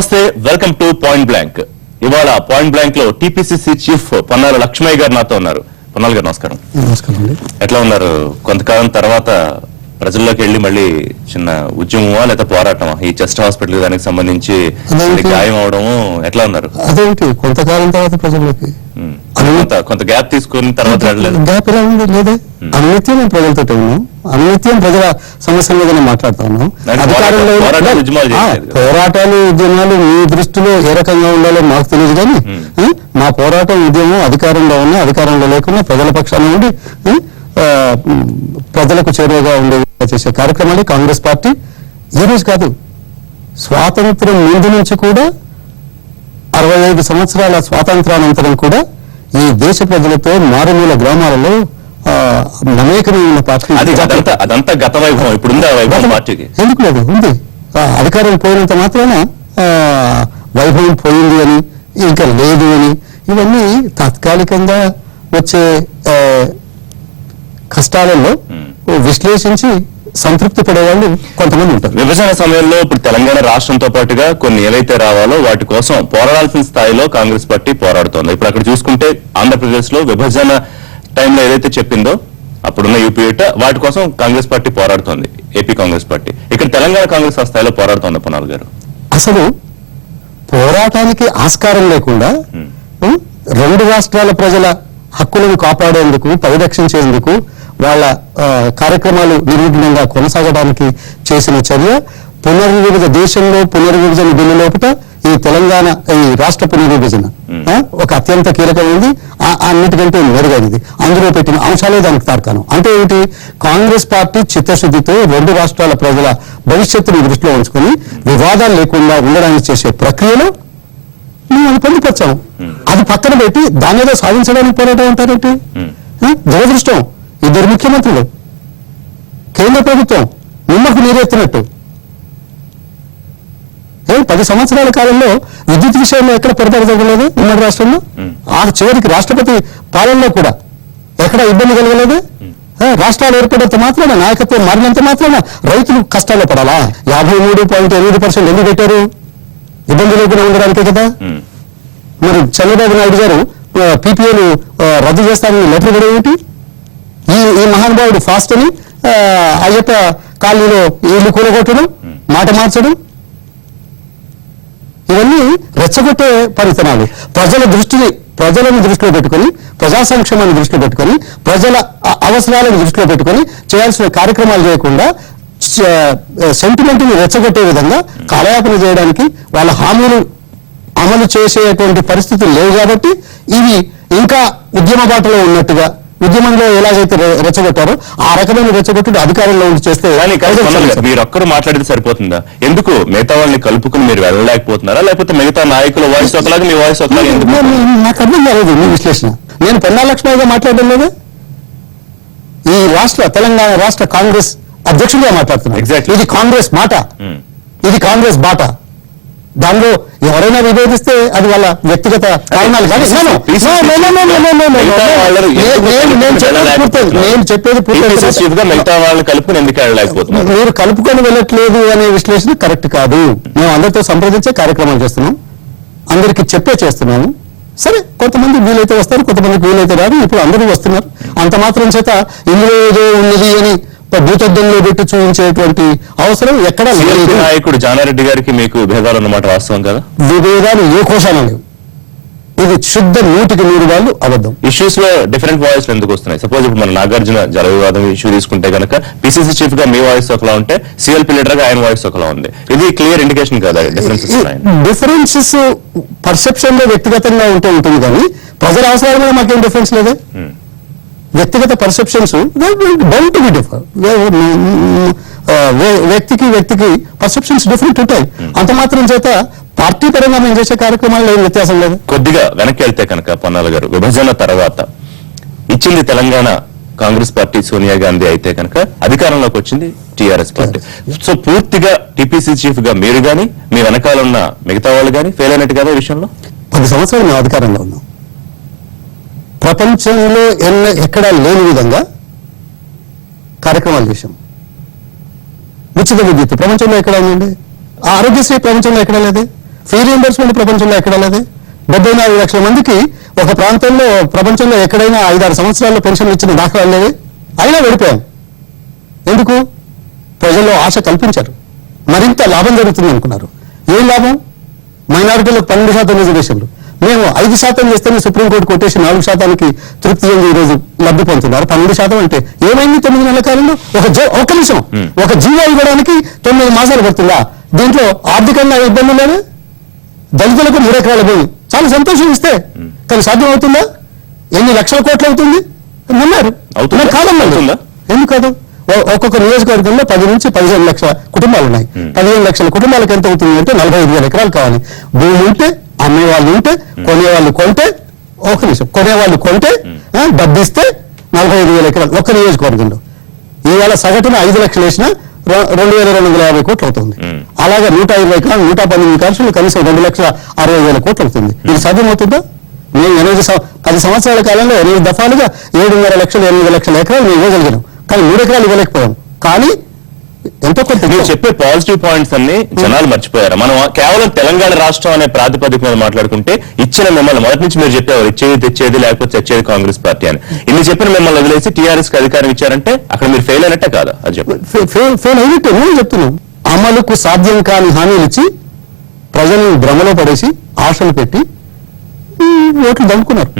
నమస్తే, welcome to point blank. ఇవాళ point blank లో టీపీసీసీ చీఫ్ పొన్నాల లక్ష్మయ్య గారు నాతో ఉన్నారు. పొన్నాల గారు నమస్కారం. నమస్కారం అండి. ఎట్లా ఉన్నారు? కొంతకాలం తర్వాత ప్రజల్లోకి వెళ్ళి మళ్ళీ చిన్న ఉద్యమమా లేదా పోరాటమా ఈ చెస్ట్ హాస్పిటల్ దానికి సంబంధించి గాయం అవడము ఎట్లా ఉన్నారు? అదేంటి కొంతకాలం తర్వాత ప్రజల్లోకి కొంత గ్యాప్ తీసుకున్న తర్వాత గ్యాప్ ఎలా ఉంది? లేదే, అనిత్యం మేము ప్రజలతో ఉన్నాం, అనిత్యం ప్రజల సమస్యల మీద మాట్లాడుతా ఉన్నాం. అధికారంలో పోరాటాలు ఉద్యమాలు మీ దృష్టిలో ఏ రకంగా ఉండాలో మాకు తెలియదు, కానీ మా పోరాటం ఉద్యమం అధికారంలో ఉన్నా అధికారంలో లేకున్నా ప్రజల పక్షాన ఉండి ప్రజలకు చేరువగా ఉండే చేసే కార్యక్రమాన్ని కాంగ్రెస్ పార్టీ ఈ రోజు కాదు, స్వాతంత్రం ముందు నుంచి కూడా 65 సంవత్సరాల స్వాతంత్రానంతరం కూడా ఈ దేశ ప్రజలతో మారుమూల గ్రామాలలో మమేకమై ఉన్న పార్టీ. అదంతా గత వైభవం, ఇప్పుడు పార్టీకి ఎందుకు లేదు? ఉంది. అధికారం పోయినంత మాత్రాన వైభవం పోయింది అని, ఇంకా లేదు అని, ఇవన్నీ తాత్కాలికంగా వచ్చే కష్టాలలో విశ్లేషించి సంతృప్తి పడేవాళ్ళు కొంతమంది ఉంటారు. విభజన సమయంలో ఇప్పుడు తెలంగాణ రాష్ట్రంతో పాటుగా కొన్ని ఏవైతే రావాలో వాటి కోసం పోరాడాల్సిన స్థాయిలో కాంగ్రెస్ పార్టీ పోరాడుతోంది. ఇప్పుడు అక్కడ చూసుకుంటే ఆంధ్రప్రదేశ్ లో విభజన టైంలో ఏదైతే చెప్పిందో అప్పుడున్న యూపీఏట వాటి కోసం కాంగ్రెస్ పార్టీ పోరాడుతోంది, ఏపీ కాంగ్రెస్ పార్టీ. ఇక్కడ తెలంగాణ కాంగ్రెస్ ఆ స్థాయిలో పోరాడుతోంది. పొన్నాల గారు, అసలు పోరాటానికి ఆస్కారం లేకుండా రెండు రాష్ట్రాల ప్రజల హక్కులను కాపాడేందుకు, పరిరక్షించేందుకు, వాళ్ళ కార్యక్రమాలు నిర్విఘ్నంగా కొనసాగడానికి చేసిన చర్య దేశంలో పునర్విభజన బిల్లు లోపల ఈ తెలంగాణ ఈ రాష్ట్ర పునర్విభజన ఒక అత్యంత కీలకమైనది, అన్నిటికంటే మెరుగైనది. అందులో పెట్టిన అంశాలే దానికి తార్కాణం. అంటే ఏంటి? కాంగ్రెస్ పార్టీ చిత్తశుద్ధితో రెండు రాష్ట్రాల ప్రజల భవిష్యత్తును దృష్టిలో ఉంచుకొని వివాదాలు లేకుండా ఉండడానికి చేసే ప్రక్రియలో మేము అది పొందుపరిచాము. అది పక్కన పెట్టి దాని ఏదో సాధించడానికి పోరాటం అంటారంటే దురదృష్టం. ఇద్దరు ముఖ్యమంత్రులు, కేంద్ర ప్రభుత్వం నిమ్మకు నీరెత్తినట్టు. 10 సంవత్సరాల కాలంలో విద్యుత్ విషయంలో ఎక్కడ పొరపాటు జరగలేదు ఉమ్మడి రాష్ట్రంలో. ఆ చివరికి రాష్ట్రపతి పాలనలో కూడా ఎక్కడ ఇబ్బంది కలగలేదు. రాష్ట్రాలు ఏర్పడినంత మాత్రాన, నాయకత్వం మారినంత మాత్రాన రైతులు కష్టాల్లో పడాలా? 53.8% ఎందుకు పెట్టారు? ఇబ్బంది లేకుండా ఉండడానికే కదా. మరి చంద్రబాబు నాయుడు గారు పీపీఏలు రద్దు చేస్తానని లెటర్ కూడా ఏంటి? ఈ మహానుభావుడు ఫాస్ట్ అని అయ్యప్ప కాలనీలో ఇల్లు కూలగొట్టడం, మాట మార్చడం, ఇవన్నీ రెచ్చగొట్టే పరితనాలు. ప్రజలను దృష్టిలో పెట్టుకొని, ప్రజా సంక్షేమాన్ని దృష్టిలో పెట్టుకొని, ప్రజల అవసరాలను దృష్టిలో పెట్టుకొని చేయాల్సిన కార్యక్రమాలు చేయకుండా సెంటిమెంట్ని రెచ్చగొట్టే విధంగా కాలయాపన చేయడానికి వాళ్ళ హామీలు అమలు చేసేటువంటి పరిస్థితులు లేవు. కాబట్టి ఇవి ఇంకా ఉద్యమ బాటలో ఉన్నట్టుగా, ఉద్యమంలో ఎలాగైతే రెచ్చగొట్టారో ఆ రకమైన రెచ్చగొట్టుడు అధికారంలో ఉండి చేస్తే మీరు ఒక్కరు మాట్లాడితే సరిపోతుందా? ఎందుకు మిగతా వాళ్ళని కలుపుకుని మీరు వెళ్ళలేకపోతున్నారా? లేకపోతే మిగతా నాయకుల వాయిస్ ఒకలాగా మీ వాయిస్ ఒకలాగా? నాకు అర్థం కాలేదు మీ విశ్లేషణ. నేను పొన్నాల లక్ష్మయ్యగా మాట్లాడడం లేదు, ఈ తెలంగాణ రాష్ట్ర కాంగ్రెస్ అధ్యక్షుడిగా మాట్లాడుతున్నాను. ఇది కాంగ్రెస్ మాట, ఇది కాంగ్రెస్ బాట. దానిలో ఎవరైనా విభేదిస్తే అది వాళ్ళ వ్యక్తిగత కారణాలు. కానీ నేను చెప్పేది మీరు కలుపుకొని వెళ్ళట్లేదు అనే విశ్లేషణ కరెక్ట్ కాదు. మేము అందరితో సంప్రదించే కార్యక్రమాలు చేస్తున్నాం, అందరికి చెప్పే చేస్తున్నాము. సరే, కొంతమంది వీలైతే వస్తారు, కొంతమందికి వీలైతే రాదు. ఇప్పుడు అందరూ వస్తున్నారు. అంత మాత్రం చేత ఇందులో ఏదో ఉన్నది అని భూతద్దంలో పెట్టి చూపించేటువంటి అవసరం ఎక్కడ లేదు. నాయకుడు జానారెడ్డి గారికి మీకు విభేదాలు అన్నమాట వాస్తవం కదా? విభేదాలు ఏ కోశాన లేవు. ఇది శుద్ధ 100% అబద్ధం. ఇష్యూస్ లో డిఫరెంట్ వాయిస్ ఎందుకు వస్తున్నాయి? సపోజ్ ఇప్పుడు మన నాగార్జున జల వివాదం ఇష్యూ తీసుకుంటే కనుక పిసిసి చీఫ్ గా మీ వాయిస్ ఒకలా ఉంటే సిఎల్పి లీడర్ గా ఆయన వాయిస్ ఒకలా ఉంది. ఇది క్లియర్ ఇండికేషన్ కదా డిఫరెన్సెస్ పర్సెప్షన్ లో వ్యక్తిగతంగా ఉంటుంది, కానీ ప్రజల అవసరాల మీద మాకేం డిఫరెన్స్ లేదే. వ్యక్తిగత perceptions doubt to be differ. వ్యక్తికి పర్సెప్షన్స్ డిఫరెంట్ ఉంటాయి. అంత మాత్రం చేత పార్టీ పరంగా మేము చేసే కార్యక్రమాల్లో ఏం వ్యత్యాసం లేదు. కొద్దిగా వెనక్కి వెళ్తే కనుక పొన్నాల గారు, విభజన తర్వాత ఇచ్చింది తెలంగాణ కాంగ్రెస్ పార్టీ సోనియా గాంధీ అయితే కనుక అధికారంలోకి వచ్చింది టీఆర్ఎస్ పార్టీ. సో పూర్తిగా టీపీసీ చీఫ్ గా మీరు గాని మీ వెనకాల ఉన్న మిగతా వాళ్ళు గానీ ఫెయిల్ అయినట్టు కదా ఈ విషయంలో? 10 సంవత్సరాలు మేము అధికారంలో ఉన్నాం. ప్రపంచంలో ఎక్కడా లేని విధంగా కార్యక్రమాలు చేశాం. ఉచిత విద్యుత్ ప్రపంచంలో ఎక్కడ ఉందండి? ఆరోగ్యశ్రీ ప్రపంచంలో ఎక్కడ లేదు. ఫీ రీఎంబర్స్మెంట్ ప్రపంచంలో ఎక్కడ లేదు. 74 లక్షల మందికి ఒక ప్రాంతంలో ప్రపంచంలో ఎక్కడైనా 5-6 సంవత్సరాల్లో పెన్షన్ ఇచ్చిన దాఖలాలు లేవు. అయినా వెళ్ళిపోయాం. ఎందుకు? ప్రజల్లో ఆశ కల్పించారు, మరింత లాభం జరుగుతుంది అనుకున్నారు. ఏం లాభం? మైనారిటీలకు 12% రిజర్వేషన్లు, మేము 5% చేస్తేనే సుప్రీంకోర్టు కొట్టేసి 4% తృప్తి చెంది ఈ రోజు లబ్ధి పొందుతున్నారు. 12% అంటే ఏమైంది 9 నెలల కాలంలో? ఒక నిమిషం, ఒక జీవో ఇవ్వడానికి 9 మాసాలు పడుతుందా? దీంట్లో ఆర్థికంగా ఇబ్బంది లేదు. దళితులకు 3 ఎకరాల భూమి చాలా సంతోషం ఇస్తే, కానీ సాధ్యం అవుతుందా? ఎన్ని లక్షల కోట్లు అవుతుంది అన్నారు. కాదమ్మా, ఎందుకు కాదు? ఒక్కొక్క నియోజకవర్గంలో 10 నుంచి 15 లక్షల కుటుంబాలు ఉన్నాయి. 15 లక్షల కుటుంబాలకు ఎంత అవుతుంది అంటే 45,000 ఎకరాలు కావాలి. భూమి ఉంటే, అమ్మేవాళ్ళు ఉంటే, కొనేవాళ్ళు కొంటే, ఒక నిమిషం, కొనేవాళ్ళు కొంటే డబ్బిస్తే 45,000 ఎకరాలు ఒక్క నియోజకవర్గంలో. ఈవేళ సగటున 5 లక్షలు వేసినా 2,250 కోట్లు అవుతుంది. అలాగే 120 ఎకరాలు 118 ఖర్చులు కనీసం 2,60,000 కోట్లు అవుతుంది. ఇది సాధ్యమవుతుందా? మేము 10 సంవత్సరాల కాలంలో 8 దఫాలుగా 7.5 లక్షలు 8 లక్షల ఎకరాలు మేము ఇవ్వగలిగినాం, కానీ 3 ఎకరాలు ఇవ్వలేకపోయాం. కానీ ఎంతో కొంత మీరు చెప్పే పాజిటివ్ పాయింట్స్ అన్ని జనాలు మర్చిపోయారు. మనం కేవలం తెలంగాణ రాష్ట్రం అనే ప్రాతిపదిక మీద మాట్లాడుకుంటే ఇచ్చిన మిమ్మల్ని మొదటి నుంచి మీరు చెప్పేవారు ఇచ్చేది తెచ్చేది లేకపోతే తెచ్చేది కాంగ్రెస్ పార్టీ అని. ఇన్ని చెప్పిన మిమ్మల్ని వదిలేసి టీఆర్ఎస్ కి అధికారం ఇచ్చారంటే అక్కడ మీరు ఫెయిల్ అయినట్టే కాదా? అది చెప్పండి. ఫెయిల్ అయినట్టే నేను చెప్తున్నాను. అమలుకు సాధ్యం కాని హామీలు ఇచ్చి ప్రజలను భ్రమలో పడేసి ఆశలు పెట్టి ఓట్లు దండుకున్నారు.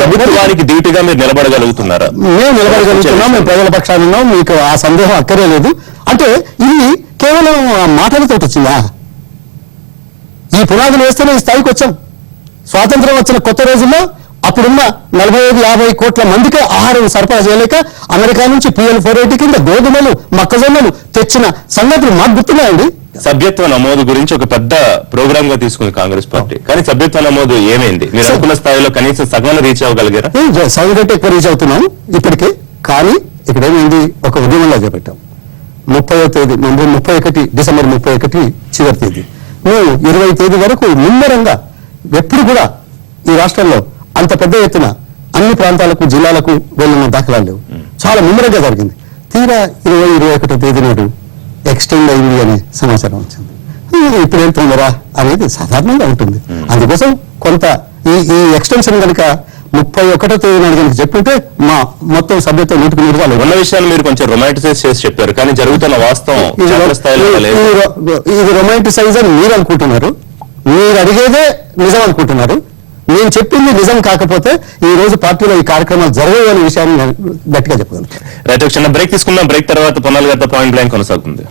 ప్రభుత్వానికి ధీటుగా మీరు నిలబడగలుగుతున్నారా? మేము నిలబడగలుగుతున్నాం, మేము ప్రజల పక్షాన ఉన్నాం, మీకు ఆ సందేహం అక్కరే లేదు. అంటే ఇది కేవలం మాటలతో వచ్చిందా? ఈ పునాదులు వేస్తేనే ఈ స్థాయికి వచ్చాం. స్వాతంత్రం వచ్చిన కొత్త రోజుల్లో అప్పుడున్న 45-50 కోట్ల మందికే ఆహారం సరఫరా చేయలేక అమెరికా నుంచి PL 480 కింద గోధుమలు మొక్కజొన్నలు తెచ్చిన సంగతులు మాకు గుర్తున్నాయండి. సభ్యత్వ నమోదు గురించి ఒక పెద్ద ప్రోగ్రామ్ గా తీసుకుంది కాంగ్రెస్ పార్టీ, కానీ సభ్యత్వ నమోదు ఏమైంది? మీరు అనుకున్న స్థాయిలో కనీసం సగం రీచ్ అవ్వగలిగారా? సగం కంటే ఎక్కువ రీచ్ అవుతున్నాం ఇప్పటికే. కానీ ఇక్కడ ఏమైంది? ఒక ఉద్యమంలో చేపట్టాం. 30వ తేదీ 31 డిసెంబర్ 31 చివరి తేదీ. మేము 20 తేదీ వరకు ముమ్మరంగా ఎప్పుడు కూడా ఈ రాష్ట్రంలో అంత పెద్ద ఎత్తున అన్ని ప్రాంతాలకు జిల్లాలకు వెళ్ళిన దాఖలాలు లేవు. చాలా ముమ్మరంగా జరిగింది. తీరా 20-21 తేదీ నాడు ఎక్స్టెండ్ అయింది అనే సమాచారం వచ్చింది. ఇప్పుడు ఏం తొందరా అనేది సాధారణంగా ఉంటుంది. అందుకోసం కొంత ఈ ఎక్స్టెన్షన్ కనుక 31వ తేదీ నాడు కనుక చెప్పుంటే మా మొత్తం సభ్యత్వం 100% ఉన్న విషయాన్ని మీరు కొంచెం రొమాంటిసైజ్ చేసి చెప్పారు, కానీ జరుగుతున్న వాస్తవం ఇది రొమాంటిసైజ్ అని మీరు అనుకుంటున్నారు. మీరు అడిగేదే నిజం అనుకుంటున్నారు. నేను చెప్పింది నిజం కాకపోతే ఈ రోజు పార్టీలో ఈ కార్యక్రమాలు జరగవు అనే విషయాన్ని గట్టిగా చెప్పగలను. రైట్, ఒక చిన్న బ్రేక్ తీసుకుందాం. బ్రేక్ తర్వాత పొన్నాల గారితో పాయింట్ బ్లాంక్ కొనసాగుతుంది.